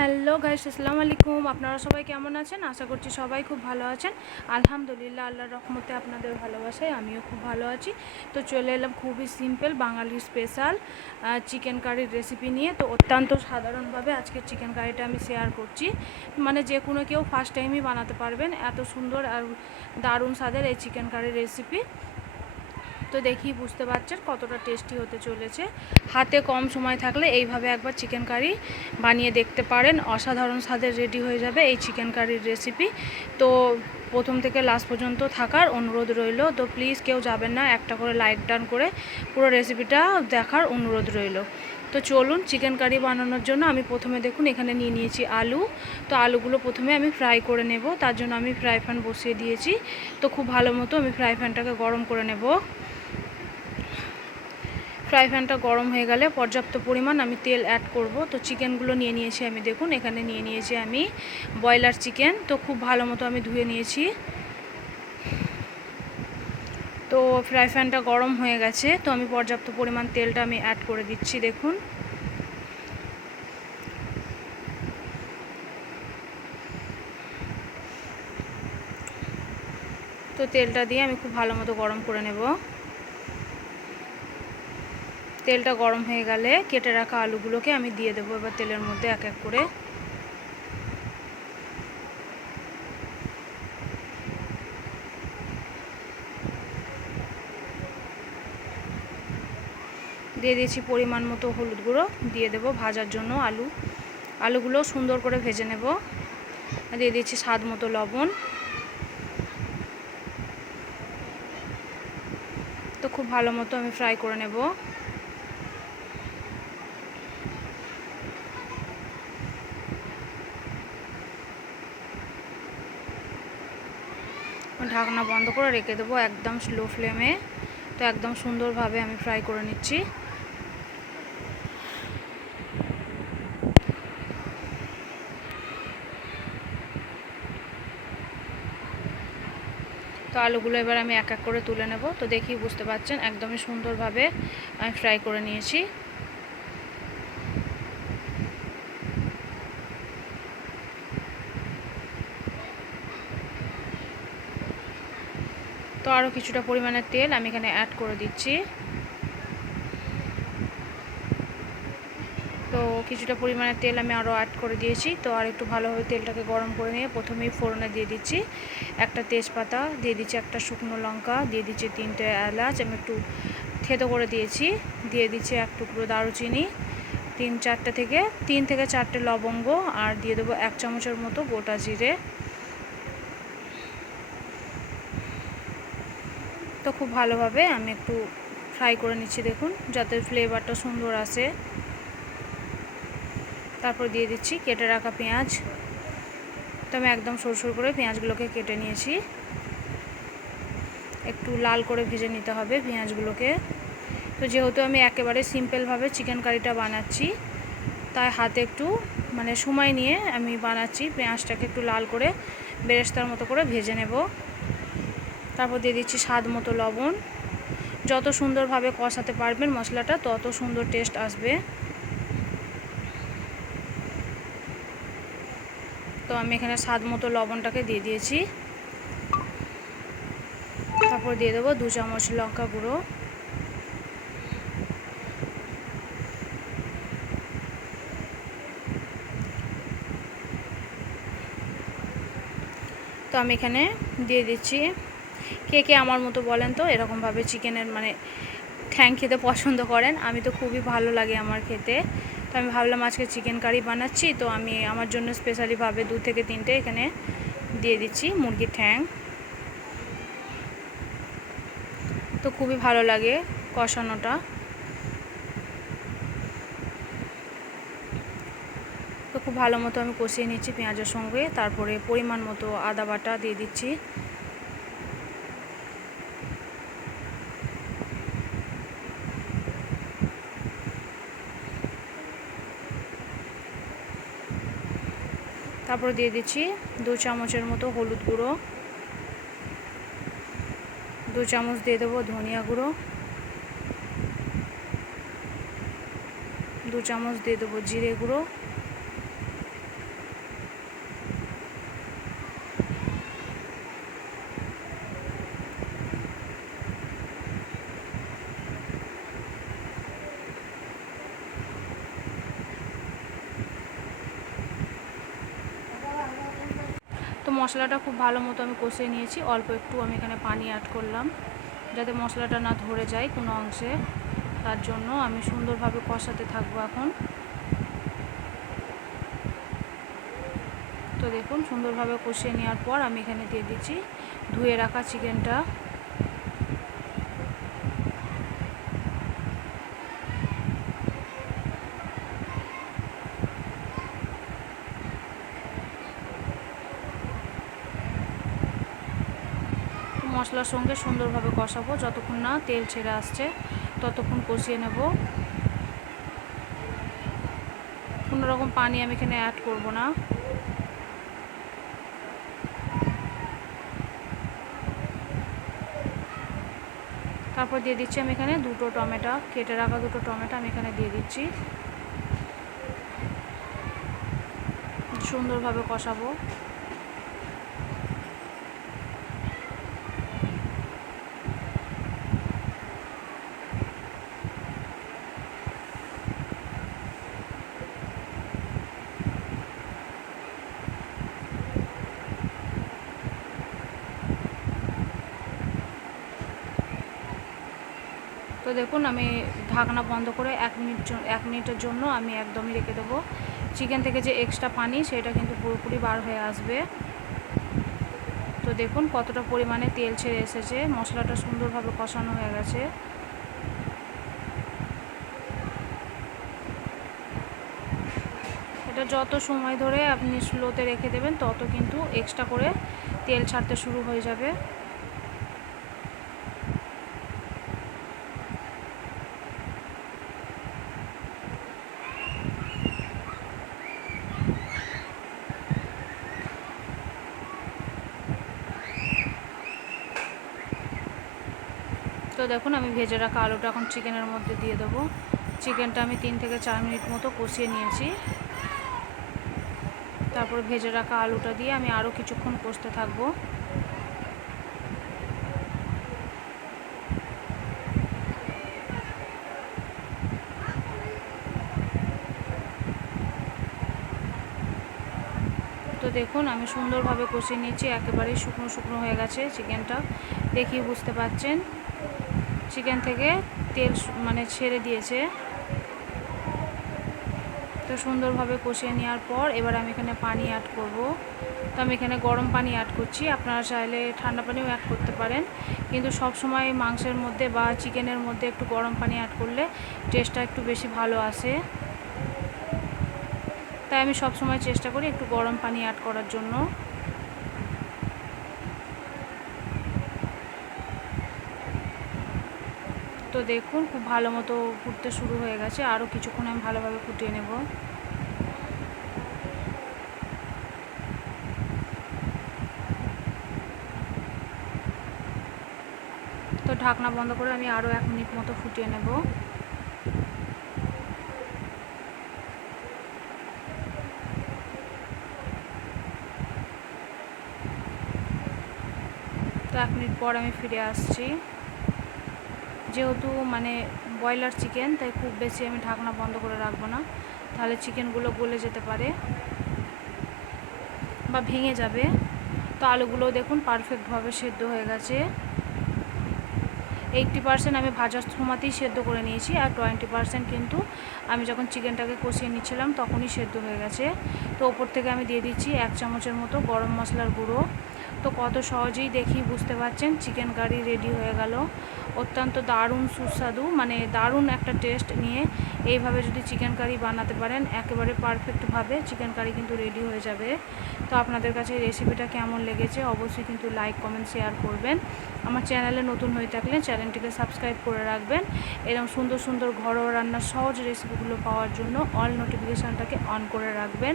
Hello guys, আসসালামু আলাইকুম। আপনারা সবাই কেমন আছেন? আশা করছি সবাই খুব ভালো আছেন। আলহামদুলিল্লাহ, আল্লাহর রহমতে আপনাদের ভালোবাসায় আমিও খুব ভালো আছি। তো চলে এলাম খুবই সিম্পল বাঙালির স্পেশাল চিকেন কারির রেসিপি নিয়ে। তো অত্যন্ত সাধারণভাবে আজকে চিকেন কারিটা আমি শেয়ার করছি। মানে যে কোনো কেউ ফার্স্ট টাইমই বানাতে পারবেন। এত সুন্দর আর দারুণ স্বাদের এই চিকেন কারির রেসিপি তো দেখি বুঝতে পারছেন কতটা টেস্টি হতে চলেছে। হাতে কম সময় থাকলে এইভাবে একবার চিকেন কারি বানিয়ে দেখতে পারেন। অসাধারণ স্বাদের রেডি হয়ে যাবে এই চিকেন কারির রেসিপি তো প্রথম থেকে লাস্ট পর্যন্ত থাকার অনুরোধ রইল। তো প্লিজ কেউ যাবেন না, একটা করে লাইক ডান করে পুরো রেসিপিটা দেখার অনুরোধ রইল। তো চলুন চিকেন কারি বানানোর জন্য আমি প্রথমে দেখুন এখানে নিয়ে নিয়েছি আলু। তো আলুগুলো প্রথমে আমি ফ্রাই করে নেব। তার জন্য আমি ফ্রাই প্যান বসিয়ে দিয়েছি। তো খুব ভালো মতো আমি ফ্রাই প্যানটাকে গরম করে নেব। ফ্রাই প্যানটা গরম হয়ে গেলে পর্যাপ্ত পরিমাণ আমি তেল অ্যাড করব। তো চিকেনগুলো নিয়ে নিয়েছি আমি, দেখুন, এখানে নিয়ে নিয়েছি আমি ব্রয়লার চিকেন। তো খুব ভালো মতো আমি ধুয়ে নিয়েছি। তো ফ্রাই প্যানটা গরম হয়ে গেছে, তো আমি পর্যাপ্ত পরিমাণ তেলটা আমি অ্যাড করে দিচ্ছি, দেখুন। তো তেলটা দিয়ে আমি খুব ভালো মতো গরম করে নেব। তেলটা গরম হয়ে গেলে কেটে রাখা আলুগুলোকে আমি দিয়ে দেবো এবার তেলের মধ্যে এক এক করে। দিয়ে দিয়েছি পরিমাণ মতো হলুদ গুঁড়ো, দিয়ে দেবো ভাজার জন্য আলু। আলুগুলো সুন্দর করে ভেজে নেব। দিয়ে দিয়েছি স্বাদ মতো লবণ। তো খুব ভালো মতো আমি ফ্রাই করে নেব। ঢাকনা বন্ধ করে রেখে দেবো একদম স্লো ফ্লেমে তো একদম সুন্দরভাবে আমি ফ্রাই করে নিচ্ছি। তো আলুগুলো এবার আমি এক এক করে তুলে নেব। তো দেখি বুঝতে পারছেন, একদমই সুন্দরভাবে আমি ফ্রাই করে নিয়েছি। আরও কিছুটা পরিমাণের তেল আমি এখানে অ্যাড করে দিচ্ছি। তো কিছুটা পরিমাণের তেল আমি আরও অ্যাড করে দিয়েছি। তো আর একটু ভালোভাবে তেলটাকে গরম করে নিয়ে প্রথমেই ফোড়নে দিয়ে দিচ্ছি। একটা তেজপাতা, দিয়ে দিচ্ছি একটা শুকনো লঙ্কা, দিয়ে দিচ্ছি তিনটে এলাচ, আমি একটু থেতো করে দিয়েছি। দিয়ে দিচ্ছি এক টুকরো দারুচিনি, তিন চারটে থেকে, তিন থেকে চারটে লবঙ্গ, আর দিয়ে দেবো এক চামচের মতো গোটা জিরে। তো খুব ভালোভাবে আমি একটু ফ্রাই করে নিচ্ছি দেখুন, যাতে ফ্লেভারটা সুন্দর আসে। তারপর দিয়ে দিচ্ছি কেটে রাখা পেঁয়াজ। তো আমি একদম সরু করে পেঁয়াজগুলোকে কেটে নিয়েছি। একটু লাল করে ভেজে নিতে হবে পেঁয়াজগুলোকে। তো যেহেতু আমি একেবারে সিম্পলভাবে চিকেন কারিটা বানাচ্ছি, তাই হাতে একটু মানে সময় নিয়ে আমি বানাচ্ছি, পেঁয়াজটাকে একটু লাল করে বেরেস্তার মতো করে ভেজে নেব। তারপর দিয়ে দিচ্ছি স্বাদ মতো লবণ। যত সুন্দরভাবে কষাতে পারবেন মশলাটা, তত সুন্দর টেস্ট আসবে। তো আমি এখানে স্বাদ মতো লবণটাকে দিয়ে দিয়েছি। তারপর দিয়ে দেবো দু চামচ লঙ্কা গুঁড়ো। তো আমি এখানে দিয়ে দিচ্ছি কে কে আমার মতো বলেন তো, এরকমভাবে চিকেনের মানে ঠ্যাং খেতে পছন্দ করেন। আমি তো খুবই ভালো লাগে আমার খেতে। তো আমি ভাবলাম আজকে চিকেন কারি বানাচ্ছি, তো আমি আমার জন্য স্পেশালিভাবে দু থেকে তিনটে এখানে দিয়ে দিচ্ছি মুরগির ঠ্যাং। তো খুবই ভালো লাগে কষানোটা। তো খুব ভালো মতো আমি কষিয়ে নিচ্ছি পেঁয়াজের সঙ্গে, তারপরে পরিমাণ মতো আদা বাটা দিয়ে দিচ্ছি। তারপর দিয়ে দিচ্ছি দু চামচের মতো হলুদ গুঁড়ো। দু চামচ দিয়ে দেবো ধনিয়া গুঁড়ো। দু চামচ দিয়ে দেবো জিরে গুঁড়ো। মশলাটা খুব ভালো মতো আমি কষিয়ে নিয়েছি। অল্প একটু আমি এখানে পানি অ্যাড করলাম, যাতে মশলাটা না ধরে যায় কোনো অংশে। তার জন্য আমি সুন্দরভাবে কষাতে থাকব এখন। তো দেখুন, সুন্দরভাবে কষিয়ে নেওয়ার পর আমি এখানে দিয়ে দিচ্ছি ধুয়ে রাখা চিকেনটা মশলার সঙ্গে সুন্দরভাবে কষাবো। যতক্ষণ না তেল ছেড়ে আসছে, ততক্ষণ কষিয়ে নেব। কোনো রকম পানি আমি এখানে অ্যাড করব না। তারপর দিয়ে দিচ্ছি আমি এখানে দুটো টমেটো, কেটে রাখা দুটো টমেটো আমি এখানে দিয়ে দিচ্ছি। সুন্দরভাবে কষাবো। তো দেখুন, আমি ঢাকনা বন্ধ করে এক মিনিট এক মিনিটের জন্য আমি একদমই রেখে দেবো। চিকেন থেকে যে এক্সট্রা পানি, সেটা কিন্তু পুরোপুরি বার হয়ে আসবে। তো দেখুন, কতটা পরিমাণে তেল ছেড়ে এসেছে। মশলাটা সুন্দরভাবে কষানো হয়ে গেছে। এটা যত সময় ধরে আপনি স্লোতে রেখে দেবেন, তত কিন্তু এক্সট্রা করে তেল ছাড়তে শুরু হয়ে যাবে। তো দেখুন, আমি ভেজে রাখা আলুটা এখন চিকেনের মধ্যে দিয়ে দেবো। চিকেনটা আমি তিন থেকে চার মিনিট মতো কষিয়ে নিয়েছি। তারপর ভেজে রাখা আলুটা দিয়ে আমি আরও কিছুক্ষণ কষতে থাকব। তো দেখুন, আমি সুন্দরভাবে কষিয়ে নিয়েছি, একেবারেই শুকনো শুকনো হয়ে গেছে চিকেনটা। দেখিয়ে বুঝতে পারছেন? চিকেন থেকে তেল মানে ছেড়ে দিয়েছে। তো সুন্দরভাবে কষিয়ে নেওয়ার পর এবার আমি এখানে পানি অ্যাড করব। তো আমি এখানে গরম পানি অ্যাড করছি। আপনারা চাইলে ঠান্ডা পানিও অ্যাড করতে পারেন। কিন্তু সব সময় মাংসের মধ্যে বা চিকেনের মধ্যে একটু গরম পানি অ্যাড করলে টেস্টটা একটু বেশি ভালো আসে। তাই আমি সব সময় চেষ্টা করি একটু গরম পানি অ্যাড করার জন্য। দেখুন, খুব ভালো মতো ফুটতে শুরু হয়ে গেছে। আরও কিছুক্ষণ আমি ভালোভাবে ফুটিয়ে নেব। তো ঢাকনা বন্ধ করে আমি আরও এক মিনিট মতো ফুটিয়ে নেব। তো এক মিনিট পর আমি ফিরে আসছি। যেহেতু মানে ব্রয়লার চিকেন, তাই খুব বেশি আমি ঢাকনা বন্ধ করে রাখব না। তাহলে চিকেনগুলো গলে যেতে পারে বা ভেঙে যাবে। তো আলুগুলো দেখুন পারফেক্টভাবে সেদ্ধ হয়ে গেছে। এইটটি পার্সেন্ট আমি ভাজার সময়তেই সেদ্ধ করে নিয়েছি আর টোয়েন্টি পার্সেন্ট কিন্তু আমি যখন চিকেনটাকে কষিয়ে নিচ্ছিলাম তখনই সেদ্ধ হয়ে গেছে। তো ওপর থেকে আমি দিয়ে দিচ্ছি এক চামচের মতো গরম মশলার গুঁড়ো। তো কত সহজেই দেখি, বুঝতে পারছেন? চিকেন কারি রেডি হয়ে গেল। অত্যন্ত দারুণ, সুস্বাদু মানে দারুণ একটা টেস্ট নিয়ে এইভাবে যদি চিকেন কারি বানাতে পারেন, একেবারে পারফেক্টভাবে চিকেন কারি কিন্তু রেডি হয়ে যাবে। তো আপনাদের কাছে রেসিপিটা কেমন লেগেছে, অবশ্যই কিন্তু লাইক কমেন্ট শেয়ার করবেন। আমার চ্যানেলে নতুন হয়ে থাকলে চ্যানেলটিকে সাবস্ক্রাইব করে রাখবেন। এরকম সুন্দর সুন্দর ঘরোয়া রান্নার সহজ রেসিপিগুলো পাওয়ার জন্য অল নোটিফিকেশানটাকে অন করে রাখবেন।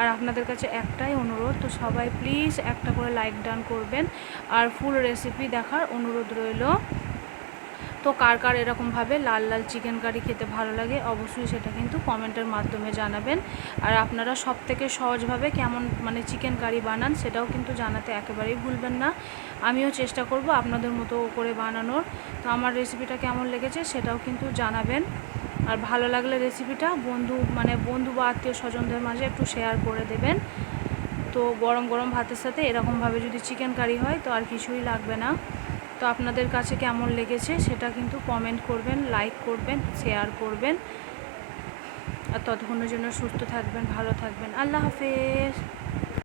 আর আপনাদের কাছে একটাই অনুরোধ, তো সবাই প্লিজ একটা করে লাইক ডান করবেন। আর ফুল রেসিপি দেখার অনুরোধ রইল। তো কার কার এরকমভাবে লাল লাল চিকেন কারি খেতে ভালো লাগে অবশ্যই সেটা কিন্তু কমেন্টের মাধ্যমে জানাবেন। আর আপনারা সব থেকে সহজভাবে কেমন মানে চিকেন কারি বানান সেটাও কিন্তু জানাতে একেবারেই ভুলবেন না। আমিও চেষ্টা করব আপনাদের মতো করে বানানোর। তো আমার রেসিপিটা কেমন লেগেছে সেটাও কিন্তু জানাবেন। আর ভালো লাগলে রেসিপিটা বন্ধু মানে বন্ধু বা আত্মীয় স্বজনদের মাঝে একটু শেয়ার করে দেবেন। তো গরম গরম ভাতের সাথে এরকমভাবে যদি চিকেন কারি হয়, তো আর কিছুই লাগবে না। তো আপনাদের কাছে কেমন লেগেছে সেটা কিন্তু কমেন্ট করবেন লাইক করবেন শেয়ার করবেন। আর ততক্ষণের জন্য সুস্থ থাকবেন, ভালো থাকবেন। আল্লাহ হাফেজ।